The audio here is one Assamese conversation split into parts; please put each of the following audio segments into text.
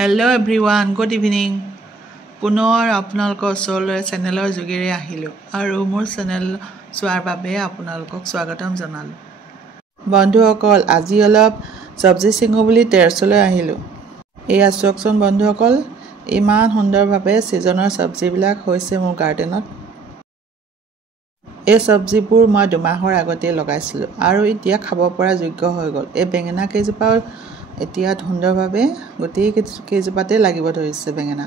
Hello everyone, good evening. পুনৰ আপোনালোকৰ ওচৰলৈ চেনেলৰ যোগেৰে আহিলো আৰু মোৰ চেনেল চোৱাৰ বাবে আপোনালোকক স্বাগতম জনালো। বন্ধুসকল, আজি অলপ সবজি চিঙো বুলি টেৰেছলৈ আহিলো। এয়া চাওকচোন বন্ধুসকল, ইমান সুন্দৰভাৱে সিজনৰ সবজিবিলাক হৈছে মোৰ গাৰ্ডেনত। এই সবজিবোৰ মই 2 মাহৰ আগতে লগাইছিলো আৰু এতিয়া খাব পৰা যোগ্য হৈ গ'ল। এই বেঙেনা কেইজোপা এতিয়া সুন্দৰভাৱে গোটেই কেইজোপাতে লাগিব ধৰিছে বেঙেনা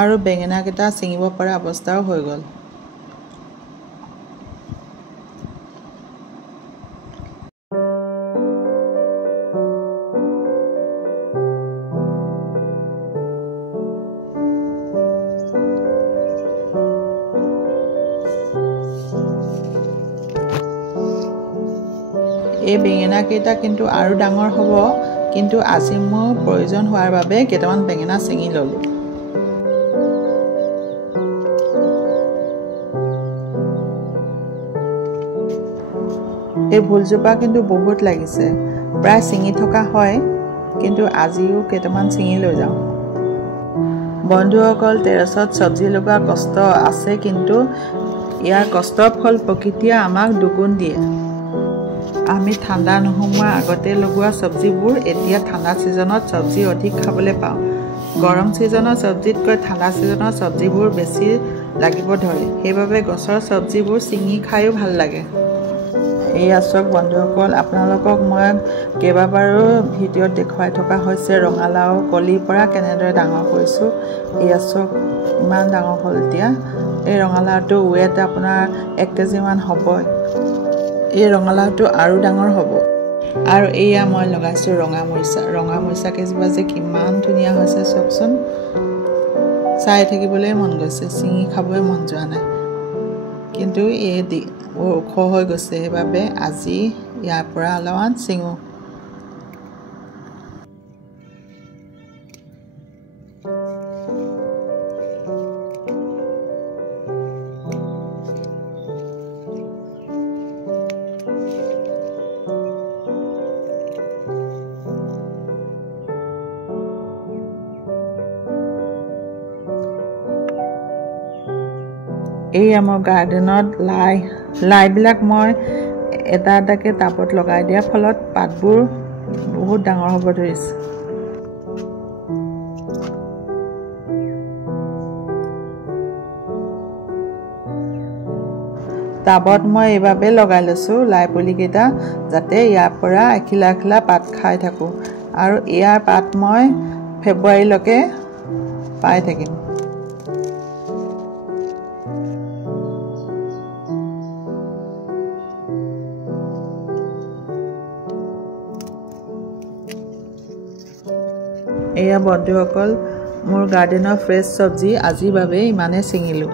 আৰু বেঙেনা কেইটা চিঙিব পৰা অৱস্থাও হৈ গ'ল। এই বেঙেনা কেইটা কিন্তু আৰু ডাঙৰ হ'ব, কিন্তু আজি মোৰ প্ৰয়োজন হোৱাৰ বাবে কেইটামান বেঙেনা চিঙি ললো। এই ভুলজোপা কিন্তু বহুত লাগিছে, প্ৰায় চিঙি থকা হয়, কিন্তু আজিও কেইটামান চিঙি লৈ যাওঁ। বন্ধুসকল, টেৰেছত সবজি লগোৱা কষ্ট আছে, কিন্তু ইয়াৰ কষ্টৰ ফল প্ৰকৃতিয়ে আমাক দুগুণ দিয়ে। আমি ঠাণ্ডা নোহোৱাৰ আগতে লগোৱা সবজিবোৰ এতিয়া ঠাণ্ডা সিজনত সবজি অধিক খাবলৈ পাওঁ। গৰম সিজনৰ সবজিতকৈ ঠাণ্ডা সিজনৰ সবজিবোৰ বেছি লাগিব ধৰে, সেইবাবে গছৰ সবজিবোৰ চিঙি খায়ো ভাল লাগে। এয়া চাওক বন্ধুসকল, আপোনালোকক মই কেইবাবাৰো ভিডিঅ'ত দেখুৱাই থকা হৈছে ৰঙালাও কলিৰ পৰা কেনেদৰে ডাঙৰ কৰিছোঁ। এয়া চাওক ইমান ডাঙৰ হ'ল। এতিয়া এই ৰঙালাওটো ৱেট আপোনাৰ 1 কেজিমান হ'ব। এই ৰঙালাওটো আৰু ডাঙৰ হ'ব। আৰু এয়া মই লগাইছোঁ ৰঙা মৰিচা কেইজোপা যে কিমান ধুনীয়া হৈছে চাওকচোন। চাই থাকিবলৈ মন গৈছে, চিঙি খাবই মন যোৱা নাই, কিন্তু এই ওখ হৈ গৈছে, সেইবাবে আজি ইয়াৰ পৰা অলপমান চিঙো। এই আমাৰ গাৰ্ডেনত লাইবিলাক মই এটা এটাকৈ টাবত লগাই দিয়াৰ ফলত পাতবোৰ বহুত ডাঙৰ হ'ব ধৰিছে। টাবত মই এইভাবে লগাই লৈছোঁ লাই পুলিকেইটা, যাতে ইয়াৰ পৰা এখিলা পাত খাই থাকোঁ, আৰু ইয়াৰ পাত মই ফেব্ৰুৱাৰীলৈকে পাই থাকিম। এয়া বন্ধুসকল, মোৰ গাৰ্ডেনৰ ফ্ৰেছ সবজি আজিৰ বাবে ইমানে চিঙিলোঁ।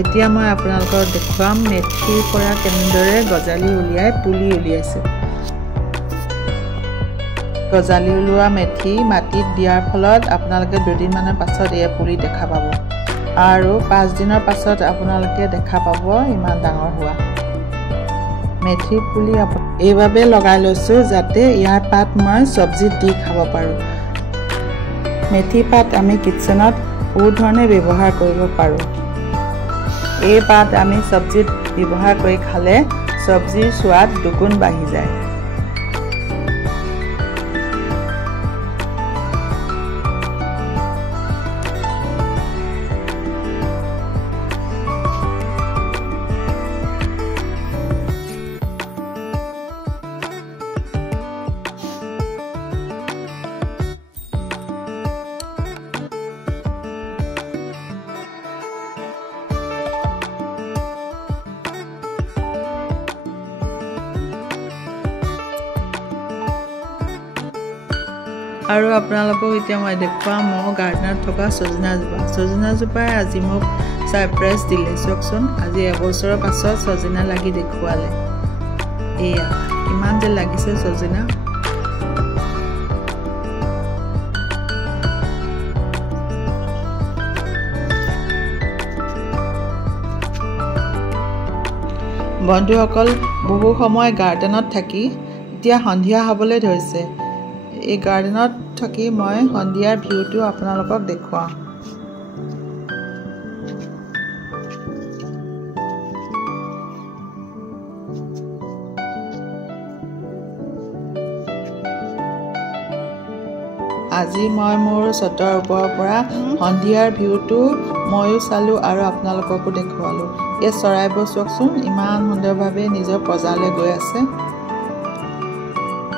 এতিয়া মই আপোনালোকক দেখুৱাম মেথিৰ পৰা কেনেদৰে গজালি উলিয়াই পুলি উলিয়াইছে। গজালি ওলোৱা মেথি মাটিত দিয়াৰ ফলত আপোনালোকে 2 দিনমানৰ পাছত এই পুলি দেখা পাব, আৰু 5 দিনৰ পাছত আপোনালোকে দেখা পাব ইমান ডাঙৰ হোৱা মেথি পুলি। এইভাবে লগাই লৈছোঁ যাতে ইয়াৰ পাত মই সবজিত দি খাব পাৰোঁ। মেথি পাত আমি কিচেনত বহুত ধৰণে ব্যৱহাৰ কৰিব পাৰোঁ। এই পাত আমি সবজিত ব্যৱহাৰ কৰি খালে সবজিৰ সোৱাদ দুগুণ বাঢ়ি যায়। আৰু আপোনালোকক এতিয়া মই দেখুৱাম মোৰ গাৰ্ডেনত থকা সজনাজোপাই আজি মোক সাৰপ্ৰাইজ দিলে চকচোন আজি এবছৰৰ পাছত সজনা লাগি দেখুৱালে এয়া কিমান যে লাগিছে সজনা বন্ধুসকল বহু সময় গাৰ্ডেনত থাকি এতিয়া সন্ধিয়া হ'বলৈ ধৰিছে এই গাৰ্ডেনত থাকি মই সন্ধিয়াৰ ভিউটো আপোনালোকক দেখুৱাম আজি মই মোৰ ছটৰ ওপৰৰ পৰা সন্ধিয়াৰ ভিউটো ময়ো চালো আৰু আপোনালোককো দেখুৱালো এই চৰাইবোৰ চকচোন ইমান সুন্দৰভাৱে নিজৰ প্ৰজালৈ গৈ আছে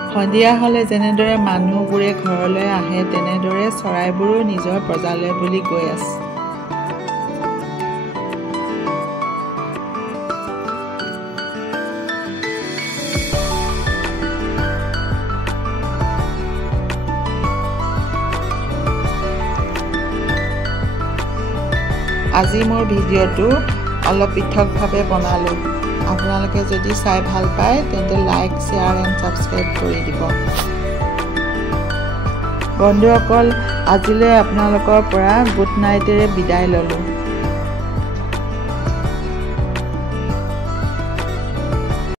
সন্ধিয়া হ'লে যেনেদৰে মানুহবোৰে ঘৰলৈ আহে তেনেদৰে চৰাইবোৰো নিজৰ প্ৰজালৈ বুলি গৈ আছে আজি মোৰ ভিডিঅ'টো অলপ পৃথকভাৱে বনালোঁ আপোনালোকে যদি চাই ভাল পায় তেন্তে লাইক শ্বেয়াৰ এণ্ড ছাবস্ক্ৰাইব কৰি দিব বন্ধুসকল আজিলৈ আপোনালোকৰ পৰা গুড নাইটেৰে বিদায় ল'লোঁ